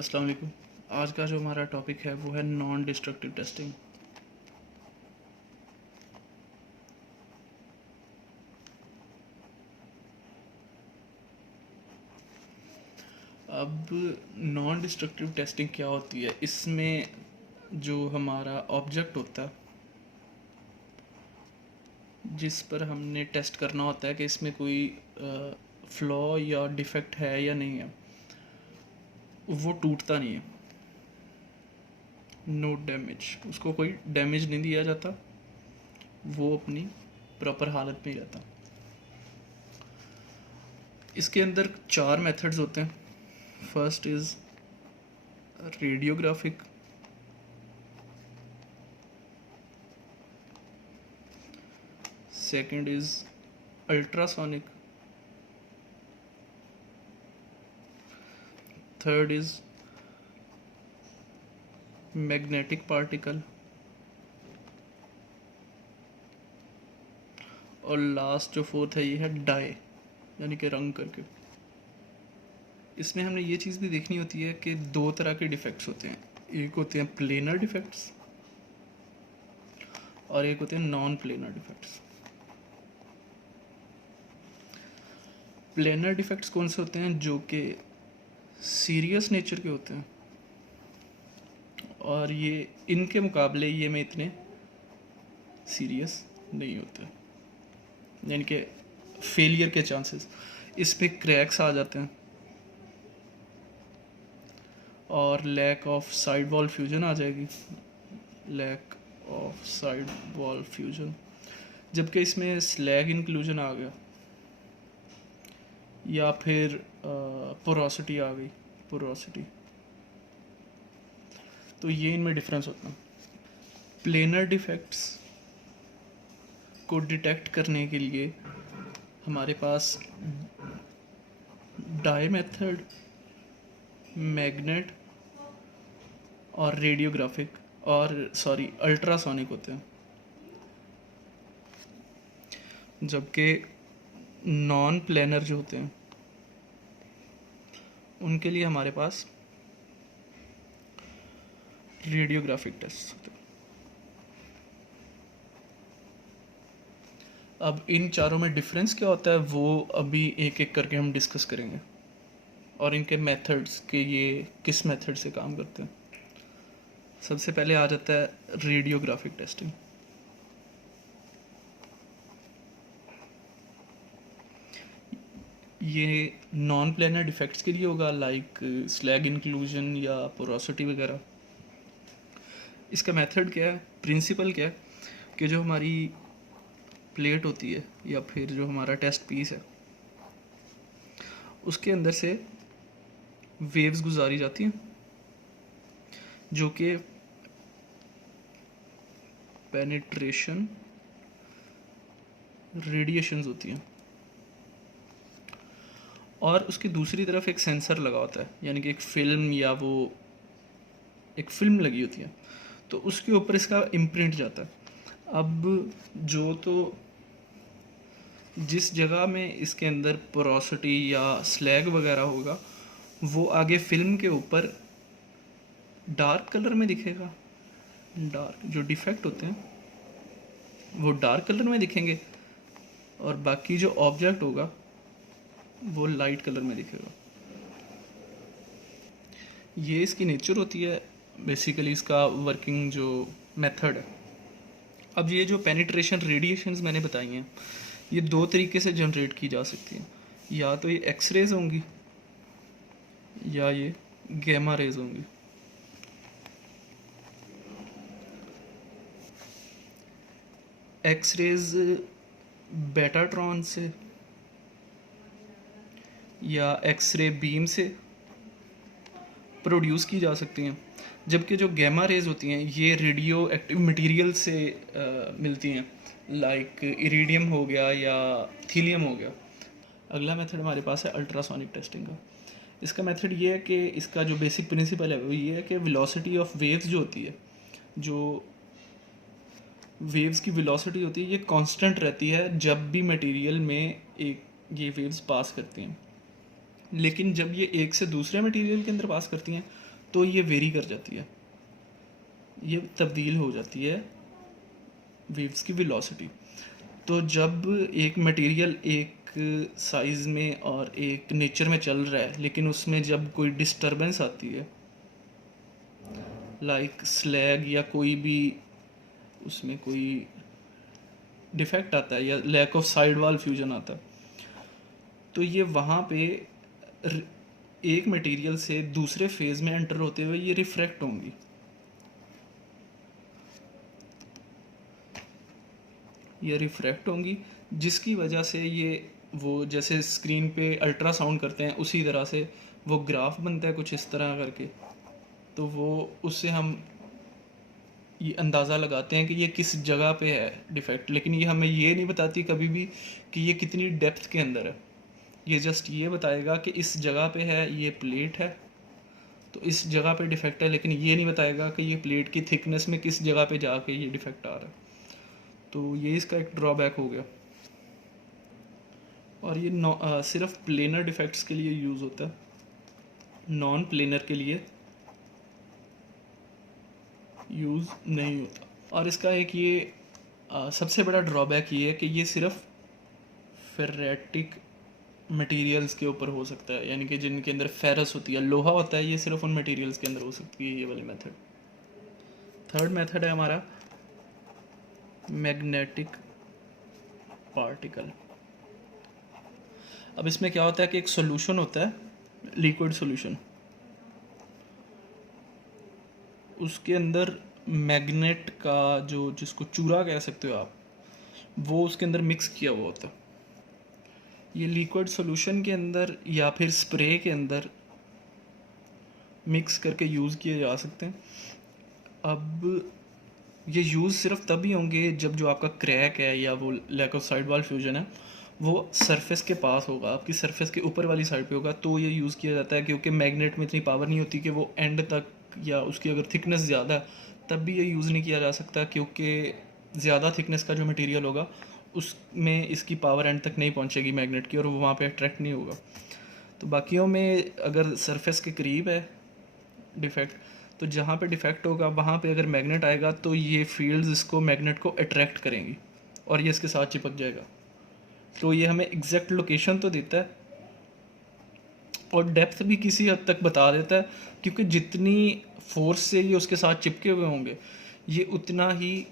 अस्सलाम वालेकुम। आज का जो हमारा टॉपिक है वो है नॉन डिस्ट्रक्टिव टेस्टिंग। अब नॉन डिस्ट्रक्टिव टेस्टिंग क्या होती है? इसमें जो हमारा ऑब्जेक्ट होता है जिस पर हमने टेस्ट करना होता है कि इसमें कोई फ्लॉ या डिफेक्ट है या नहीं है, वो टूटता नहीं है। नो डैमेज, उसको कोई डैमेज नहीं दिया जाता, वो अपनी प्रॉपर हालत में ही रहता। इसके अंदर 4 मेथड्स होते हैं। First is radiographic, second is ultrasonic, third is magnetic particle, और लास्ट जो फोर्थ है ये है डाई, यानी कि रंग करके। इसमें हमने ये चीज़ भी देखनी होती है कि 2 तरह के डिफेक्ट्स होते हैं। एक होते हैं प्लेनर डिफेक्ट्स और एक होते हैं non planar defects. Planar defects कौन से होते हैं? जो कि सीरियस नेचर के होते हैं, और ये इनके मुकाबले ये में इतने सीरियस नहीं होते, यानी कि फेलियर के चांसेस। इस पे क्रैक्स आ जाते हैं और lack of side wall fusion आ जाएगी, lack of side wall fusion. जबकि इसमें स्लैग इंक्लूजन आ गया या फिर पोरोसिटी आ गई, पोरोसिटी। तो ये इनमें डिफरेंस होता है। प्लेनर डिफेक्ट्स को डिटेक्ट करने के लिए हमारे पास डाई मेथड, मैग्नेट और रेडियोग्राफिक और अल्ट्रासोनिक होते हैं। जबकि नॉन प्लेनर जो होते हैं उनके लिए हमारे पास रेडियोग्राफिक टेस्ट होते हैं। अब इन चारों में डिफरेंस क्या होता है वो अभी एक एक करके हम डिस्कस करेंगे, और इनके मेथड्स के ये किस मेथड से काम करते हैं। सबसे पहले आ जाता है रेडियोग्राफिक टेस्टिंग। ये नॉन प्लेनर डिफेक्ट्स के लिए होगा, लाइक स्लैग इंक्लूजन या पोरोसिटी वगैरह। इसका मेथड क्या है, प्रिंसिपल क्या है कि जो हमारी प्लेट होती है या फिर जो हमारा टेस्ट पीस है उसके अंदर से वेव्स गुजारी जाती हैं जो कि पेनिट्रेशन रेडिएशंस होती हैं, और उसकी दूसरी तरफ एक सेंसर लगा होता है, यानी कि एक फिल्म या वो एक फिल्म लगी होती है, तो उसके ऊपर इसका इम्प्रिंट जाता है। अब जो तो जिस जगह में इसके अंदर पोरोसिटी या स्लैग वगैरह होगा वो आगे फिल्म के ऊपर डार्क कलर में दिखेगा। डार्क जो डिफेक्ट होते हैं वो डार्क कलर में दिखेंगे, और बाकी जो ऑब्जेक्ट होगा वो लाइट कलर में दिखेगा। ये इसकी नेचर होती है, बेसिकली इसका वर्किंग जो मेथड है। अब ये जो पेनिट्रेशन रेडिएशंस मैंने बताई हैं ये 2 तरीके से जनरेट की जा सकती हैं। या तो ये एक्स रेज होंगी या ये गैमा रेज होंगी। एक्स रेज बेटाट्रॉन से या एक्सरे बीम से प्रोड्यूस की जा सकती हैं, जबकि जो गैमा रेज होती हैं ये रेडियो एक्टिव मटेरियल से मिलती हैं, लाइक इरिडियम हो गया या थीलियम हो गया। अगला मेथड हमारे पास है अल्ट्रासोनिक टेस्टिंग का। इसका मेथड ये है कि इसका जो बेसिक प्रिंसिपल है वो ये है कि वेलोसिटी ऑफ वेव्स जो होती है, जो वेव्स की वेलोसिटी होती है ये कांस्टेंट रहती है जब भी मटेरियल में एक ये वेव्स पास करती हैं। लेकिन जब ये एक से दूसरे मटेरियल के अंदर पास करती हैं तो ये वेरी कर जाती है, ये तब्दील हो जाती है वेव्स की वेलोसिटी। तो जब एक मटेरियल एक साइज़ में और एक नेचर में चल रहा है, लेकिन उसमें जब कोई डिस्टरबेंस आती है, लाइक स्लैग या कोई भी उसमें कोई डिफेक्ट आता है या लैक ऑफ साइड वाल फ्यूजन आता है, तो ये वहाँ पे एक मटेरियल से दूसरे फेज में एंटर होते हुए ये रिफ्रैक्ट होंगी। ये रिफ्रैक्ट होंगी, जिसकी वजह से ये वो जैसे स्क्रीन पे अल्ट्रासाउंड करते हैं उसी तरह से वो ग्राफ बनता है कुछ इस तरह करके। तो वो उससे हम ये अंदाज़ा लगाते हैं कि ये किस जगह पे है डिफेक्ट, लेकिन ये हमें ये नहीं बताती कभी भी कि ये कितनी डेप्थ के अंदर है। ये जस्ट ये बताएगा कि इस जगह पे है, ये प्लेट है तो इस जगह पे डिफेक्ट है, लेकिन ये नहीं बताएगा कि ये प्लेट की थिकनेस में किस जगह पे जाके ये डिफेक्ट आ रहा है। तो ये इसका एक ड्रॉबैक हो गया। और ये सिर्फ प्लेनर डिफेक्ट्स के लिए यूज़ होता है, नॉन प्लेनर के लिए यूज़ नहीं होता। और इसका एक ये सबसे बड़ा ड्रॉबैक ये है कि ये सिर्फ फेरेटिक मटेरियल्स के ऊपर हो सकता है, यानी कि जिनके अंदर फेरस होती है, लोहा होता है, ये सिर्फ उन मटेरियल्स के अंदर हो सकती है ये वाली मेथड। थर्ड मेथड है हमारा मैग्नेटिक पार्टिकल। अब इसमें क्या होता है कि एक सॉल्यूशन होता है, लिक्विड सॉल्यूशन, उसके अंदर मैग्नेट का जो जिसको चूरा कह सकते हो आप, वो उसके अंदर मिक्स किया हुआ होता है। ये लिक्विड सॉल्यूशन के अंदर या फिर स्प्रे के अंदर मिक्स करके यूज़ किए जा सकते हैं। अब ये यूज़ सिर्फ तभी होंगे जब जो आपका क्रैक है या वो लैक ऑफ साइड वाल फ्यूजन है वो सरफेस के पास होगा, आपकी सरफेस के ऊपर वाली साइड पे होगा, तो ये यूज़ किया जाता है। क्योंकि मैग्नेट में इतनी पावर नहीं होती कि वो एंड तक, या उसकी अगर थिकनेस ज़्यादा है तब भी ये यूज़ नहीं किया जा सकता, क्योंकि ज़्यादा थिकनेस का जो मटेरियल होगा उसमें इसकी पावर एंड तक नहीं पहुंचेगी मैग्नेट की, और वो वहाँ पे अट्रैक्ट नहीं होगा। तो बाकियों में अगर सरफेस के करीब है डिफेक्ट, तो जहाँ पे डिफेक्ट होगा वहाँ पे अगर मैग्नेट आएगा तो ये फील्ड्स इसको मैग्नेट को अट्रैक्ट करेंगी और ये इसके साथ चिपक जाएगा। तो ये हमें एग्जैक्ट लोकेशन तो देता है और डेप्थ भी किसी हद तक बता देता है, क्योंकि जितनी फोर्स से ये उसके साथ चिपके हुए होंगे ये उतना ही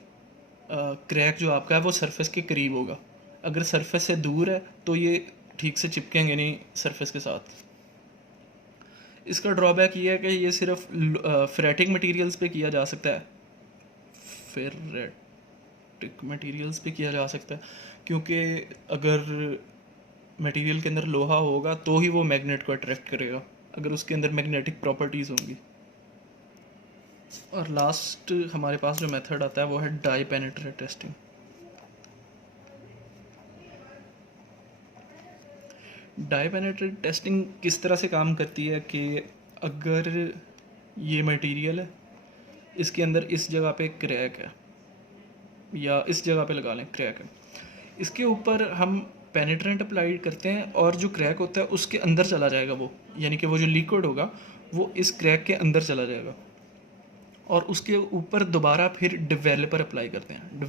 क्रैक जो आपका है वो सरफेस के करीब होगा। अगर सरफेस से दूर है तो ये ठीक से चिपकेंगे नहीं सरफेस के साथ। इसका ड्रॉबैक ये है कि ये सिर्फ फेरेटिक मटेरियल्स पे किया जा सकता है, फेरेटिक मटेरियल्स पे किया जा सकता है, क्योंकि अगर मटेरियल के अंदर लोहा होगा तो ही वो मैग्नेट को अट्रैक्ट करेगा, अगर उसके अंदर मैग्नेटिक प्रॉपर्टीज़ होंगी। और लास्ट हमारे पास जो मेथड आता है वो है dye penetrant testing. Dye penetrant testing किस तरह से काम करती है कि अगर ये मटेरियल है, इसके अंदर इस जगह पे क्रैक है या इस जगह पे लगा लें क्रैक है, इसके ऊपर हम पेनिट्रेंट अप्लाई करते हैं और जो क्रैक होता है उसके अंदर चला जाएगा वो, यानी कि वो जो लिक्विड होगा वो इस क्रैक के अंदर चला जाएगा, और उसके ऊपर दोबारा फिर डिवेलपर अप्लाई करते हैं।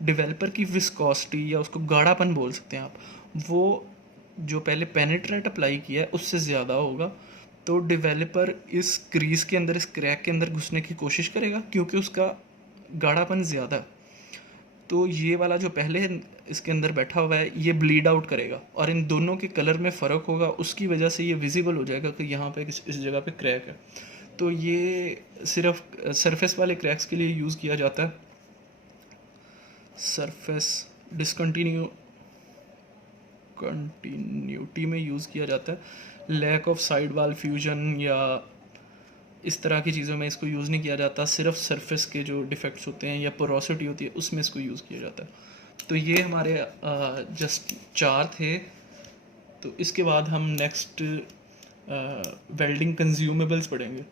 डिवेलपर की विस्कोसिटी या उसको गाढ़ापन बोल सकते हैं आप, वो जो पहले पेनिट्रेंट अप्लाई किया है उससे ज़्यादा होगा। तो डिवेलपर इस क्रीज के अंदर, इस क्रैक के अंदर घुसने की कोशिश करेगा क्योंकि उसका गाढ़ापन ज़्यादा है। तो ये वाला जो पहले इसके अंदर बैठा हुआ है ये ब्लीड आउट करेगा और इन दोनों के कलर में फ़र्क होगा, उसकी वजह से ये विजिबल हो जाएगा कि यहाँ पे इस जगह पे क्रैक है। तो ये सिर्फ सरफेस वाले क्रैक्स के लिए यूज़ किया जाता है, सरफेस कंटिन्यूटी में यूज़ किया जाता है। लैक ऑफ साइड वाल फ्यूजन या इस तरह की चीज़ों में इसको यूज़ नहीं किया जाता, सिर्फ सरफेस के जो डिफेक्ट्स होते हैं या पोरोसिटी होती है उसमें इसको यूज़ किया जाता है। तो ये हमारे जस्ट 4 थे। तो इसके बाद हम नेक्स्ट वेल्डिंग कंज्यूमेबल्स पढ़ेंगे।